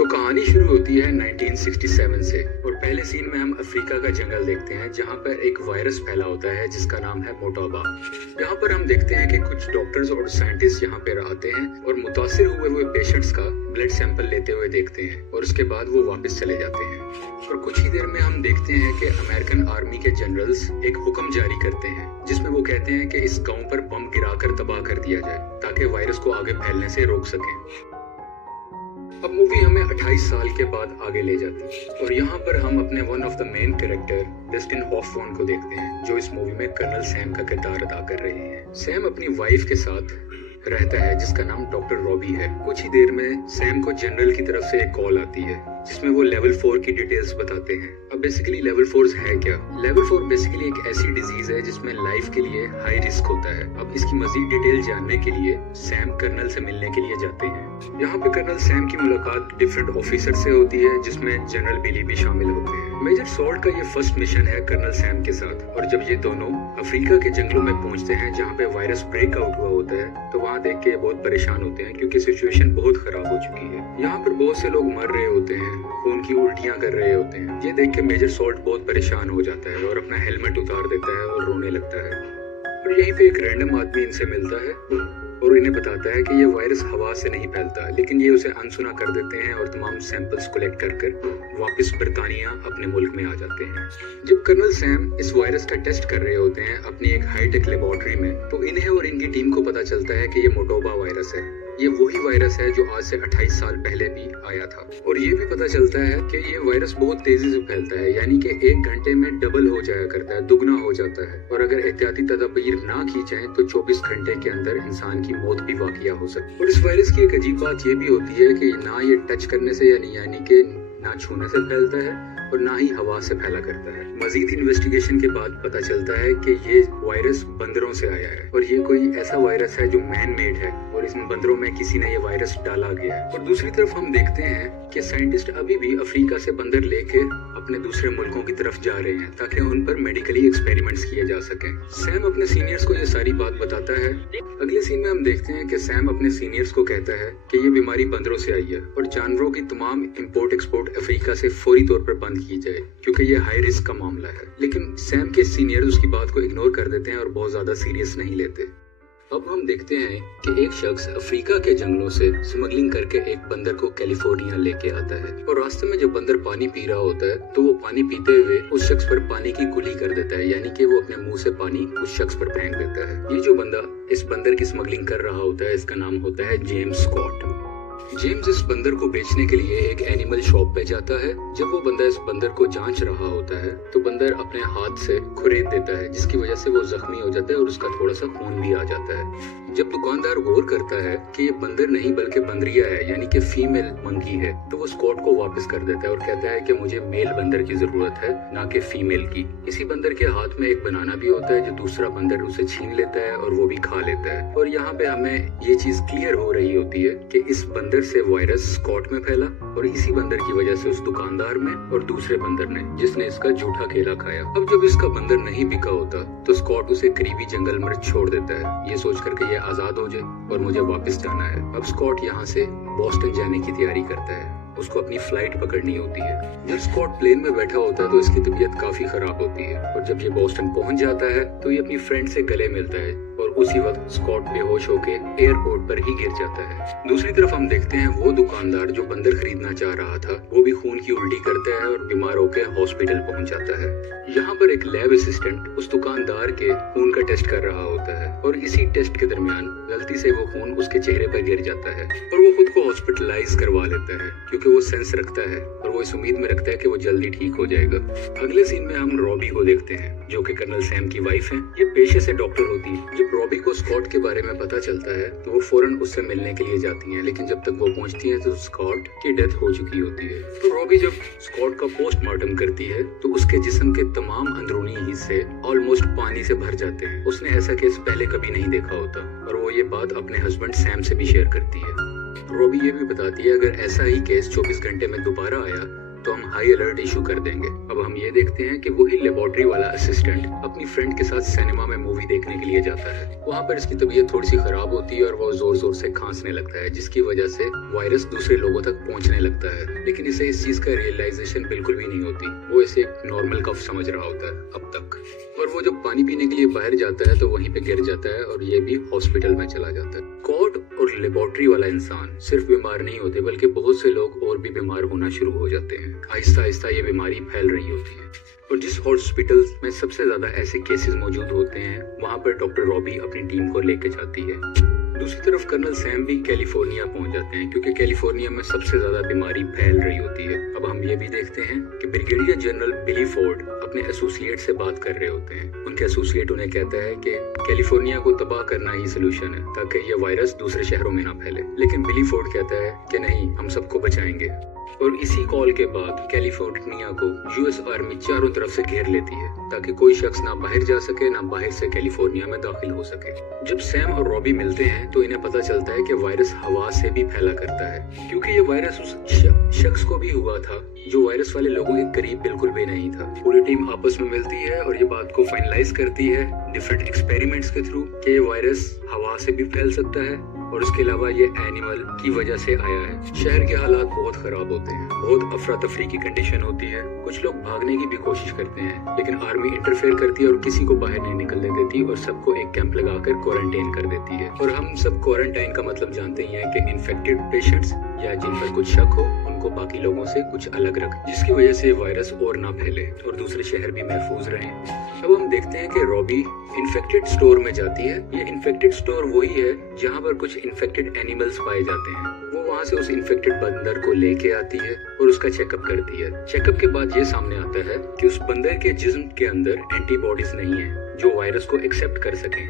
तो कहानी शुरू होती है 1967 से और पहले सीन में हम अफ्रीका का जंगल देखते हैं जहां पर एक वायरस फैला होता है जिसका नाम है मोटोबा। यहाँ पर हम देखते हैं कि कुछ डॉक्टर्स और साइंटिस्ट यहाँ पर आते हैं और मुतासिर हुए पेशेंट्स का ब्लड सैंपल लेते हुए देखते हैं और उसके बाद वो वापस चले जाते हैं। और कुछ ही देर में हम देखते हैं कि अमेरिकन आर्मी के जनरल्स एक हुक्म जारी करते हैं जिसमें वो कहते हैं कि इस गांव पर बम गिराकर तबाह कर दिया जाए ताकि वायरस को आगे फैलने से रोक सकें। अब मूवी हमें 28 साल के बाद आगे ले जाती है और यहाँ पर हम अपने one of the main character Dustin Hoffman को देखते हैं जो इस मूवी में कर्नल सैम का किरदार अदा कर रहे हैं। सैम अपनी वाइफ के साथ रहता है जिसका नाम डॉक्टर रॉबी है। कुछ ही देर में सैम को जनरल की तरफ से एक कॉल आती है जिसमें वो लेवल 4 की डिटेल्स बताते हैं। अब बेसिकली लेवल 4 है क्या? लेवल 4 बेसिकली एक ऐसी डिजीज है जिसमें लाइफ के लिए हाई रिस्क होता है। अब इसकी मजीद डिटेल जानने के लिए सैम कर्नल से मिलने के लिए जाते हैं। यहाँ पे कर्नल सैम की मुलाकात डिफरेंट ऑफिसर से होती है जिसमें जनरल बिली भी शामिल होते हैं। मेजर सॉल्ट का ये फर्स्ट मिशन है कर्नल सैम के साथ और जब ये दोनों अफ्रीका के जंगलों में पहुंचते हैं जहाँ पे वायरस ब्रेक आउट हुआ होता है तो वहाँ देख के बहुत परेशान होते हैं क्योंकि सिचुएशन बहुत खराब हो चुकी है। यहाँ पर बहुत से लोग मर रहे होते हैं, खून की उल्टियाँ कर रहे होते हैं। ये देख के मेजर सॉल्ट बहुत परेशान हो जाता है और अपना हेलमेट उतार देता है और रोने लगता है। और यहीं पे एक रैंडम आदमी इनसे मिलता है और इन्हें बताता है कि ये वायरस हवा से नहीं फैलता, लेकिन ये उसे अनसुना कर देते हैं और तमाम सैंपल्स कलेक्ट कर वापस बर्तानिया अपने मुल्क में आ जाते हैं। जब कर्नल सैम इस वायरस का टेस्ट कर रहे होते हैं अपनी एक हाईटेक लेबोरेटरी में तो इन्हें और इनकी टीम को पता चलता है कि ये मोटोबा वायरस है। ये वही वायरस है जो आज से 28 साल पहले भी आया था। और ये भी पता चलता है कि ये वायरस बहुत तेजी से फैलता है, यानी कि 1 घंटे में डबल हो जाया करता है, दुगना हो जाता है। और अगर एहतियाती तदबीर ना की जाए तो 24 घंटे के अंदर इंसान की मौत भी वाक़िया हो सकती है। और इस वायरस की एक अजीब बात ये भी होती है कि ना ये टच करने से यानी कि ना छूने से फैलता है और ना ही हवा से फैला करता है। मजीद इन्वेस्टिगेशन के बाद पता चलता है कि ये वायरस बंदरों से आया है और ये कोई ऐसा वायरस है जो मैन मेड है और इसमें बंदरों में किसी ने ये वायरस डाला गया है। और दूसरी तरफ हम देखते हैं कि साइंटिस्ट अभी भी अफ्रीका से बंदर लेके अपने दूसरे मुल्कों की तरफ जा रहे हैं ताकि उन पर मेडिकली एक्सपेरिमेंट्स किए जा सकें। सैम अपने सीनियर्स को ये सारी बात बताता है। अगले सीन में हम देखते हैं कि सैम अपने सीनियर्स को कहता है कि ये बीमारी बंदरों से आई है और जानवरों की तमाम इंपोर्ट एक्सपोर्ट अफ्रीका से फौरी तौर पर बंद की जाए क्योंकि ये हाई रिस्क का मामला है। लेकिन सैम के सीनियर्स उसकी बात को इग्नोर कर देते हैं और बहुत ज्यादा सीरियस नहीं लेते। अब हम देखते हैं कि एक शख्स अफ्रीका के जंगलों से स्मगलिंग करके एक बंदर को कैलिफोर्निया लेके आता है और रास्ते में जब बंदर पानी पी रहा होता है तो वो पानी पीते हुए उस शख्स पर पानी की कुली कर देता है, यानी कि वो अपने मुंह से पानी उस शख्स पर फेंक देता है। ये जो बंदा इस बंदर की स्मगलिंग कर रहा होता है इसका नाम होता है जेम्स स्कॉट। जेम्स इस बंदर को बेचने के लिए एक एनिमल शॉप पे जाता है। जब वो बंदा इस बंदर को जांच रहा होता है तो बंदर अपने हाथ से खुरेद देता है जिसकी वजह से वो जख्मी हो जाता है और उसका थोड़ा सा खून भी आ जाता है। जब दुकानदार गौर करता है कि ये बंदर नहीं बल्कि बंदरिया है यानी कि फीमेल मंकी है तो वो स्कॉट को वापस कर देता है और कहता है कि मुझे मेल बंदर की जरूरत है ना कि फीमेल की। इसी बंदर के हाथ में एक बनाना भी होता है जो दूसरा बंदर उसे छीन लेता है और वो भी खा लेता है। और यहाँ पे हमें ये चीज क्लियर हो रही होती है कि इस बंदर से वायरस स्कॉट में फैला और इसी बंदर की वजह से उस दुकानदार में और दूसरे बंदर ने जिसने इसका झूठा केला खाया। अब जब इसका बंदर नहीं बिका होता तो स्कॉट उसे करीबी जंगल में छोड़ देता है ये सोच कर के ये आजाद हो जाए और मुझे वापस जाना है। अब स्कॉट यहाँ से बॉस्टन जाने की तैयारी करता है, उसको अपनी फ्लाइट पकड़नी होती है। जब स्कॉट प्लेन में बैठा होता है तो इसकी तबीयत काफी खराब होती है और जब ये बॉस्टन पहुंच जाता है तो ये अपनी फ्रेंड से गले मिलता है और उसी वक्त स्कॉट बेहोश होकर एयरपोर्ट पर ही गिर जाता है। दूसरी तरफ हम देखते हैं वो दुकानदार जो बंदर खरीदना चाह रहा था वो भी खून की उल्टी करता है और बीमार होकर हॉस्पिटल पहुंच जाता है। यहाँ पर एक लैब असिस्टेंट उस दुकानदार के खून का टेस्ट कर रहा होता है और इसी टेस्ट के दरमियान गलती से वो खून उसके चेहरे पर गिर जाता है और वो खुद को हॉस्पिटलाइज करवा लेता है क्योंकि वो सेंस रखता है और वो इस उम्मीद में रखता है कि वो जल्दी ठीक हो जाएगा। अगले सीन में हम रॉबी को देखते हैं जो कि कर्नल सैम की वाइफ है। ये पेशे से डॉक्टर होती है। जब रॉबी को स्कॉट के बारे में पता चलता है तो वो फौरन उससे मिलने के लिए जाती हैं, लेकिन जब तक वो पहुंचती हैं तो स्कॉट की डेथ हो चुकी होती है। तो रॉबी जब स्कॉट का पोस्टमार्टम करती है तो उसके जिस्म के तमाम अंदरूनी हिस्से ऑलमोस्ट पानी से भर जाते हैं। उसने ऐसा केस पहले कभी नहीं देखा होता और वो ये बात अपने हस्बैंड सैम से भी शेयर करती है। रॉबी ये भी बताती है अगर ऐसा ही केस 24 घंटे में दोबारा आया तो हम हाई अलर्ट इशू कर देंगे। अब हम ये देखते हैं कि वही लेबोरेटरी वाला असिस्टेंट अपनी फ्रेंड के साथ सिनेमा में मूवी देखने के लिए जाता है। वहाँ पर इसकी तबीयत थोड़ी सी खराब होती है और वो जोर जोर से खांसने लगता है, जिसकी वजह से वायरस दूसरे लोगों तक पहुँचने लगता है। लेकिन इसे इस चीज का रियलाइजेशन बिल्कुल भी नहीं होती। वो इसे एक नॉर्मल कफ समझ रहा होता है अब तक। और वो जब पानी पीने के लिए बाहर जाता है तो वहीं पे गिर जाता है और ये भी हॉस्पिटल में चला जाता है। कॉड और लेबोरेटरी वाला इंसान सिर्फ बीमार नहीं होते, बल्कि बहुत से लोग और भी बीमार होना शुरू हो जाते हैं। आहिस्ता आहिस्ता ये बीमारी फैल रही होती है। और जिस हॉस्पिटल में सबसे ज्यादा ऐसे केसेस मौजूद होते हैं, वहाँ पर डॉक्टर रॉबी अपनी टीम को लेके जाती है। दूसरी तरफ कर्नल सैम भी कैलिफोर्निया पहुंच जाते हैं, क्योंकि कैलिफोर्निया में सबसे ज्यादा बीमारी फैल रही होती है। अब हम ये भी देखते हैं कि ब्रिगेडियर जनरल बिली फोर्ड अपने एसोसिएट से बात कर रहे होते हैं। उनके एसोसिएट उन्हें कहता है कि कैलिफोर्निया को तबाह करना ही सोल्यूशन है, ताकि ये वायरस दूसरे शहरों में ना फैले। लेकिन बिली फोर्ड कहता है कि नहीं, हम सबको बचाएंगे। और इसी कॉल के बाद कैलिफोर्निया को यूएस आर्मी चारों तरफ से घेर लेती है, ताकि कोई शख्स ना बाहर जा सके, ना बाहर से कैलिफोर्निया में दाखिल हो सके। जब सैम और रॉबी मिलते हैं तो इन्हें पता चलता है कि वायरस हवा से भी फैला करता है, क्योंकि ये वायरस उस शख्स को भी हुआ था जो वायरस वाले लोगों के करीब बिल्कुल भी नहीं था। पूरी टीम आपस में मिलती है और ये बात को फाइनलाइज करती है डिफरेंट एक्सपेरिमेंट्स के थ्रू कि ये वायरस हवा से भी फैल सकता है और उसके अलावा ये एनिमल की वजह से आया है। शहर के हालात बहुत खराब होते हैं, बहुत अफरा तफरी की कंडीशन होती है। कुछ लोग भागने की भी कोशिश करते हैं, लेकिन आर्मी इंटरफेयर करती है और किसी को बाहर नहीं निकलने देती और सबको एक कैंप लगाकर क्वारंटाइन कर देती है। और हम सब क्वारंटाइन का मतलब जानते ही हैं कि इन्फेक्टेड पेशेंट्स या जिन पर कुछ शक हो उनको बाकी लोगों से कुछ अलग रख, जिसकी वजह से वायरस और ना फैले और दूसरे शहर भी महफूज रहें। अब हम देखते हैं कि रॉबी इन्फेक्टेड स्टोर में जाती है। ये इन्फेक्टेड स्टोर वही है जहाँ पर कुछ इन्फेक्टेड एनिमल्स पाए जाते हैं। वो वहाँ से उस इन्फेक्टेड बंदर को लेके आती है और उसका चेकअप करती है। चेकअप के बाद ये सामने आता है कि उस बंदर के जिस्म के अंदर एंटीबॉडीज नहीं है जो वायरस को एक्सेप्ट कर सके।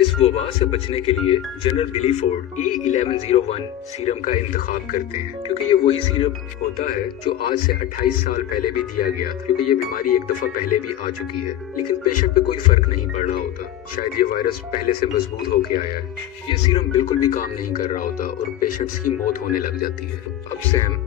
इस वबा से बचने के लिए जनरल बिली फोर्ड E1101 सीरम का इंतखाब करते हैं, क्योंकि ये वही सीरम होता है जो आज से 28 साल पहले भी दिया गया था, क्योंकि ये बीमारी एक दफा पहले भी आ चुकी है। लेकिन पेशेंट पे कोई फर्क नहीं पड़ रहा होता, शायद ये वायरस पहले से मजबूत होके आया है। ये सीरम बिल्कुल भी काम नहीं कर रहा होता और पेशेंट्स की मौत होने लग जाती है। अब सैम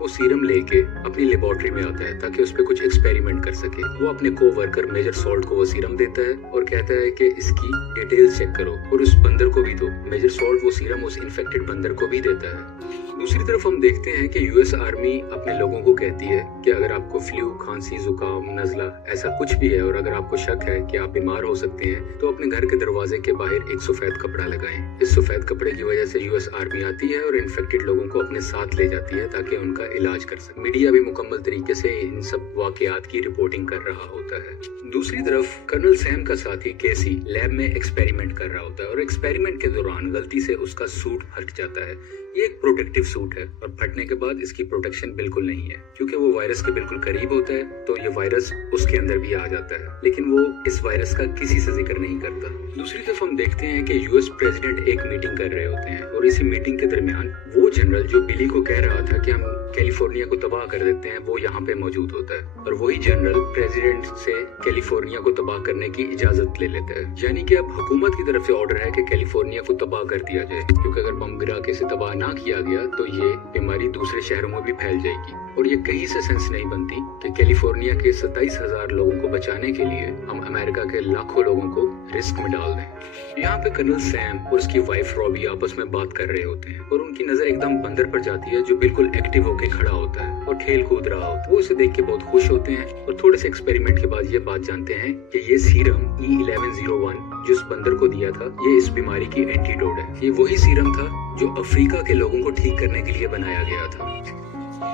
वो सीरम लेके अपनी लेबोरेटरी में आता है ताकि उस पर कुछ एक्सपेरिमेंट कर सके। वो अपने को-वर्कर मेजर सॉल्ट को वो सीरम देता है और कहता है कि इसकी डिटेल्स चेक करो और उस बंदर को भी दो। मेजर सॉल्ट वो सीरम उस इन्फेक्टेड बंदर को भी देता है। दूसरी तरफ हम देखते हैं कि यूएस आर्मी अपने लोगों को कहती है कि अगर आपको फ्लू, खांसी, जुकाम, नज़ला ऐसा कुछ भी है और अगर आपको शक है कि आप बीमार हो सकते हैं तो अपने घर के दरवाजे के बाहर एक सफेद कपड़ा लगाएं। इस सफेद कपड़े की वजह से यूएस आर्मी आती है और इन्फेक्टेड लोगों को अपने साथ ले जाती है ताकि उनका इलाज कर सके। मीडिया भी मुकम्मल तरीके से इन सब वाकयात की रिपोर्टिंग कर रहा होता है। दूसरी तरफ कर्नल सैम का साथी केसी लैब में एक्सपेरिमेंट कर रहा होता है और एक्सपेरिमेंट के दौरान गलती से उसका सूट फट जाता है। ये एक प्रोटेक्टिव सूट है और फटने के बाद इसकी प्रोटेक्शन बिल्कुल नहीं है, क्योंकि वो वायरस के बिल्कुल करीब होता है तो ये वायरस उसके अंदर भी आ जाता है, लेकिन वो इस वायरस का किसी से जिक्र नहीं करता। दूसरी तरफ हम देखते हैं कि यूएस प्रेसिडेंट एक मीटिंग कर रहे होते हैं और इसी मीटिंग के दरमियान वो जनरल जो बिली को कह रहा था कि हम कैलिफोर्निया को तबाह कर देते हैं, वो यहाँ पे मौजूद होता है और वही जनरल प्रेसिडेंट से कैलिफोर्निया को तबाह करने की इजाजत ले लेता है। यानी कि अब हुकूमत की तरफ से ऑर्डर है कि कैलिफोर्निया को तबाह कर दिया जाए, क्योंकि अगर बम गिरा के इसे तबाह ना किया गया तो ये बीमारी दूसरे शहरों में भी फैल जाएगी। और ये कहीं से सेंस नहीं बनती कि कैलिफोर्निया के 27,000 लोगों को बचाने के लिए हम अमेरिका के लाखों लोगों को रिस्क में डाल दें। यहाँ पे कर्नल सैम और उसकी वाइफ रॉबी आपस में बात कर रहे होते हैं और उनकी नजर एकदम बंदर पर जाती है जो बिल्कुल एक्टिव होके खड़ा होता है और खेल कूद रहा होता है। वो इसे देख के बहुत खुश होते हैं और थोड़े से एक्सपेरिमेंट के बाद ये बात जानते हैं कि ये सीरम E1101 जिस बंदर को दिया था ये इस बीमारी की एंटीडोट है। ये वही सीरम था जो अफ्रीका के लोगों को ठीक करने के लिए बनाया गया था।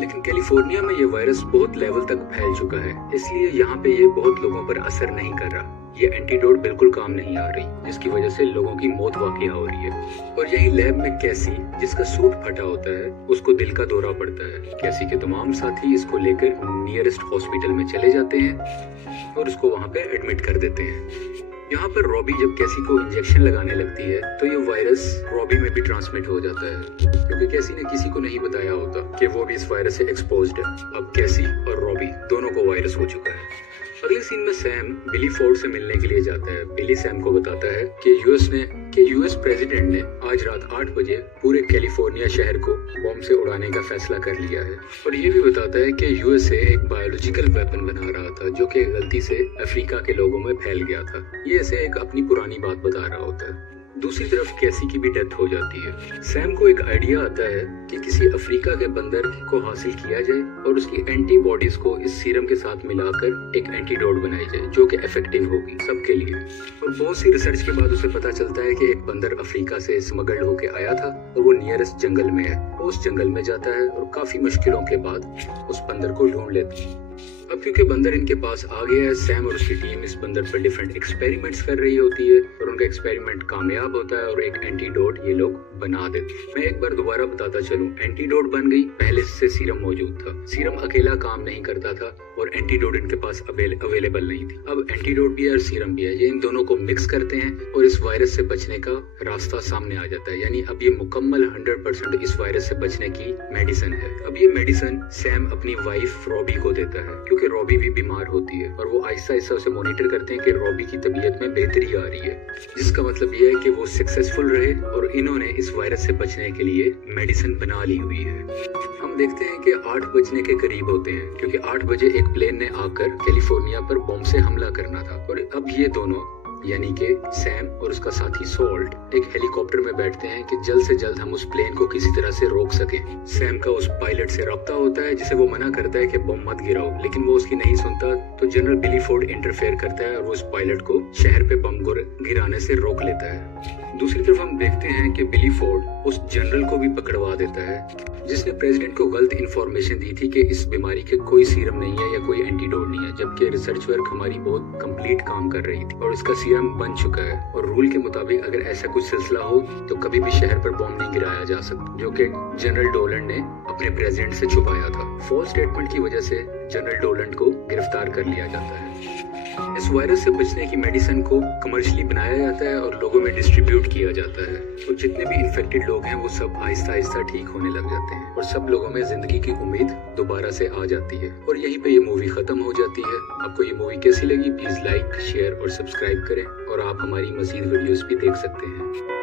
लेकिन कैलिफोर्निया में ये वायरस बहुत लेवल तक फैल चुका है, इसलिए यहाँ पे ये बहुत लोगों पर असर नहीं कर रहा। ये एंटीडोट बिल्कुल काम नहीं आ रही, जिसकी वजह से लोगों की मौत वाकया हो रही है। और यही लैब में कैसी, जिसका सूट फटा होता है, उसको दिल का दौरा पड़ता है। कैसी के तमाम साथी इसको लेकर नियरेस्ट हॉस्पिटल में चले जाते हैं और उसको वहाँ पे एडमिट कर देते हैं। यहाँ पर रॉबी जब कैसी को इंजेक्शन लगाने लगती है तो ये वायरस रॉबी में भी ट्रांसमिट हो जाता है, क्योंकि कैसी ने किसी को नहीं बताया होता कि वो भी इस वायरस से एक्सपोज्ड है। अब कैसी और रॉबी दोनों को वायरस हो चुका है। अगले सीन में सैम बिली फोर्ड से मिलने के लिए जाता है। बिली सैम को बताता है कि यूएस प्रेसिडेंट ने आज रात 8 बजे पूरे कैलिफोर्निया शहर को बॉम्ब से उड़ाने का फैसला कर लिया है, और ये भी बताता है कि यूएसए एक बायोलॉजिकल वेपन बना रहा था जो कि गलती से अफ्रीका के लोगों में फैल गया था। ये ऐसे एक अपनी पुरानी बात बता रहा होता है। दूसरी तरफ कैसी की भी डेथ हो जाती है। सैम को एक आइडिया आता है कि किसी अफ्रीका के बंदर को हासिल किया जाए और उसकी एंटीबॉडीज को इस सीरम के साथ मिलाकर एक एंटीडोट बनाई जाए जो कि इफेक्टिव होगी सबके लिए। और बहुत सी रिसर्च के बाद उसे पता चलता है कि एक बंदर अफ्रीका से स्मगल्ड होके आया था और वो नियरेस्ट जंगल में है। वो उस जंगल में जाता है और काफी मुश्किलों के बाद उस बंदर को ढूंढ लेता है। अब क्योंकि बंदर इनके पास आ गया है, सैम और उसकी टीम इस बंदर पर डिफरेंट एक्सपेरिमेंट्स कर रही होती है और उनका एक्सपेरिमेंट कामयाब होता है और एक एंटीडोट ये लोग बना देते हैं। मैं एक बार दोबारा बताता चलूं, एंटीडोट बन गई, पहले से सीरम मौजूद था। सीरम अकेला काम नहीं करता था और एंटीडोट इनके पास अवेलेबल नहीं थी। अब एंटीडोट भी है और सीरम भी है, ये इन दोनों को मिक्स करते हैं और इस वायरस से बचने का रास्ता सामने आ जाता है। यानी अब ये मुकम्मल 100% इस वायरस से बचने की मेडिसिन है। अब ये मेडिसिन सैम अपनी वाइफ रॉबी को देता है क्योंकि रॉबी भी बीमार होती है और वो आहिस्ता आहिस्ता उसे मॉनिटर करते हैं कि रॉबी की तबीयत में बेहतरी आ रही है, जिसका मतलब ये है कि वो सक्सेसफुल रहे और इन्होंने इस वायरस से बचने के लिए मेडिसिन बना ली हुई है। हम देखते हैं कि 8 बजने के करीब होते हैं क्योंकि 8 बजे एक प्लेन ने आकर कैलिफोर्निया पर बॉम्ब से हमला करना था और अब ये दोनों यानी कि सैम और उसका साथी सॉल्ट एक हेलीकॉप्टर में बैठते हैं कि जल्द से जल्द हम उस प्लेन को किसी तरह से रोक सकें। सैम का उस पायलट से रब्ता होता है जिसे वो मना करता है कि बम मत गिराओ, लेकिन वो उसकी नहीं सुनता तो जनरल बिली फोर्ड इंटरफेयर करता है और वो उस पायलट को शहर पे बम गिराने से रोक लेता है। दूसरी तरफ हम देखते हैं कि बिली फोर्ड उस जनरल को भी पकड़वा देता है जिसने प्रेसिडेंट को गलत इंफॉर्मेशन दी थी कि इस बीमारी के कोई सीरम नहीं है या कोई एंटीडोट नहीं है, जबकि रिसर्च वर्क हमारी बहुत कंप्लीट काम कर रही थी और इसका सीरम बन चुका है। और रूल के मुताबिक अगर ऐसा कुछ सिलसिला हो तो कभी भी शहर पर बॉम्ब नहीं गिराया जा सकता, जो कि जनरल डोलैंड ने अपने प्रेसिडेंट से छुपाया था। फॉल्स स्टेटमेंट की वजह से जनरल डोलैंड को गिरफ्तार कर लिया जाता है। इस वायरस से बचने की मेडिसिन को कमर्शियली बनाया जाता है और लोगों में डिस्ट्रीब्यूट किया जाता है और जितने भी इन्फेक्टेड लोग हैं वो सब आहिस्ता आहिस्ता ठीक होने लग जाते हैं और सब लोगों में जिंदगी की उम्मीद दोबारा से आ जाती है। और यहीं पे ये मूवी खत्म हो जाती है। आपको ये मूवी कैसी लगी प्लीज लाइक, शेयर और सब्सक्राइब करें और आप हमारी मज़ीद वीडियोस भी देख सकते हैं।